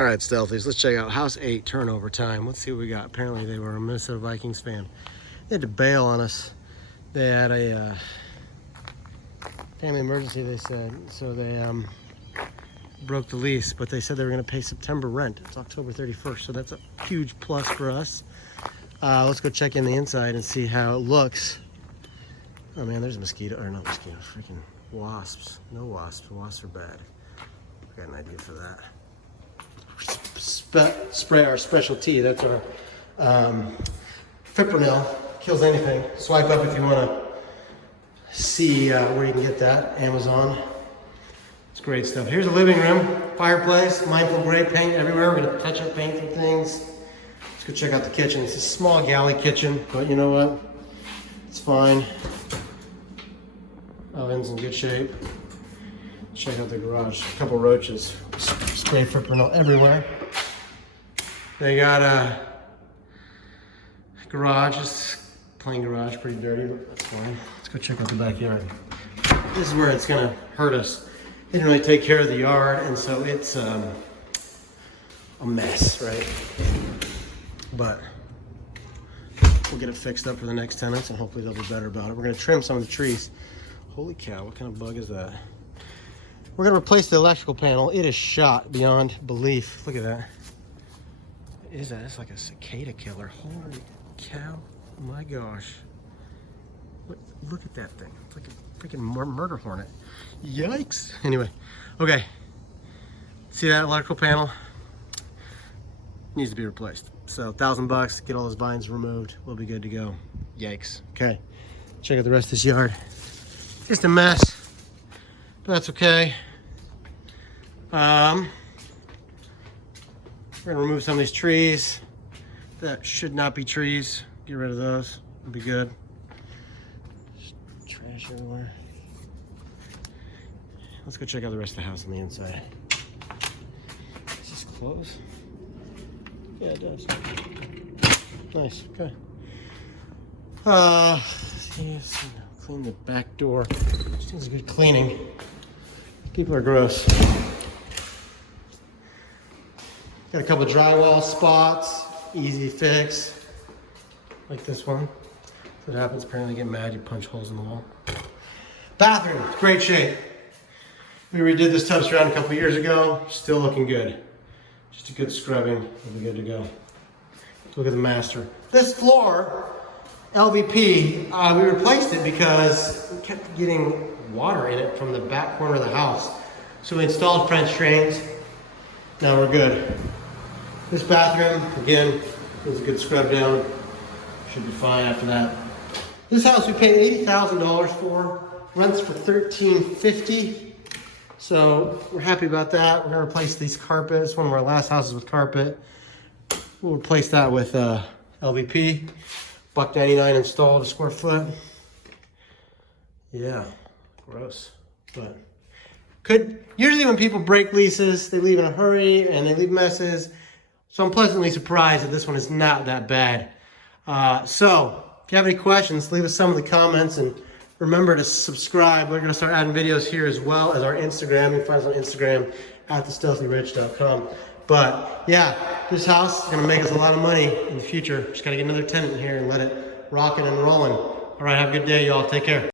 All right, Stealthies, let's check out House 8 turnover time. Let's see what we got. Apparently they were a Minnesota Vikings fan. They had to bail on us. They had a family emergency, they said. So they broke the lease, but they said they were going to pay September rent. It's October 31st, so that's a huge plus for us. Let's go check in the inside and see how it looks. Oh man, there's mosquito, or not mosquitoes, freaking wasps. No wasps. Wasps are bad. I got an idea for that. Spray our specialty. That's our fipronil. Kills anything. Swipe up if you want to see where you can get that. Amazon. It's great stuff. Here's a living room, fireplace, mindful gray paint everywhere. We're gonna touch up paint some things. Let's go check out the kitchen. It's a small galley kitchen, but you know what? It's fine. Oven's in good shape. Check out the garage. A couple roaches. Spray fipronil everywhere. They got a garage, just plain garage, pretty dirty, but that's fine. Let's go check out the backyard. This is where it's gonna hurt us. They didn't really take care of the yard, and so it's a mess, right? But we'll get it fixed up for the next tenants, and hopefully they'll be better about it. We're gonna trim some of the trees. Holy cow, what kind of bug is that? We're gonna replace the electrical panel. It is shot beyond belief. Look at that. What is that? It's like a cicada killer. Holy cow, my gosh. Look at that thing. It's like a freaking murder hornet. Yikes. Anyway, okay. See that electrical panel? Needs to be replaced. So $1,000, get all those vines removed. We'll be good to go. Yikes. Okay, check out the rest of this yard. Just a mess, but that's okay. We're gonna remove some of these trees that should not be trees. Get rid of those, it'll be good. Just trash everywhere. Let's go check out the rest of the house on the inside. Does this close? Yeah, it does. Nice, okay. Yes, clean the back door. Just needs a good cleaning. People are gross. Got a couple of drywall spots, easy fix, like this one. If it happens, apparently get mad, you punch holes in the wall. Bathroom, great shape. We redid this tub surround a couple of years ago, still looking good. Just a good scrubbing, we'll be good to go. Look at the master. This floor, LVP, we replaced it because we kept getting water in it from the back corner of the house. So we installed French drains. Now we're good. This bathroom, again, needs a good scrub down. Should be fine after that. This house we paid $80,000 for. Rents for $13.50. So we're happy about that. We're gonna replace these carpets. One of our last houses with carpet. We'll replace that with LVP. $1.99 installed a square foot. Yeah, gross. But usually when people break leases, they leave in a hurry and they leave messes. So I'm pleasantly surprised that this one is not that bad. So if you have any questions, leave us some in the comments, and remember to subscribe. We're gonna start adding videos here as well as our Instagram. You can find us on Instagram at thestealthyrich.com. But yeah, this house is gonna make us a lot of money in the future. Just gotta get another tenant in here and let it rocking and rolling. All right, have a good day, y'all. Take care.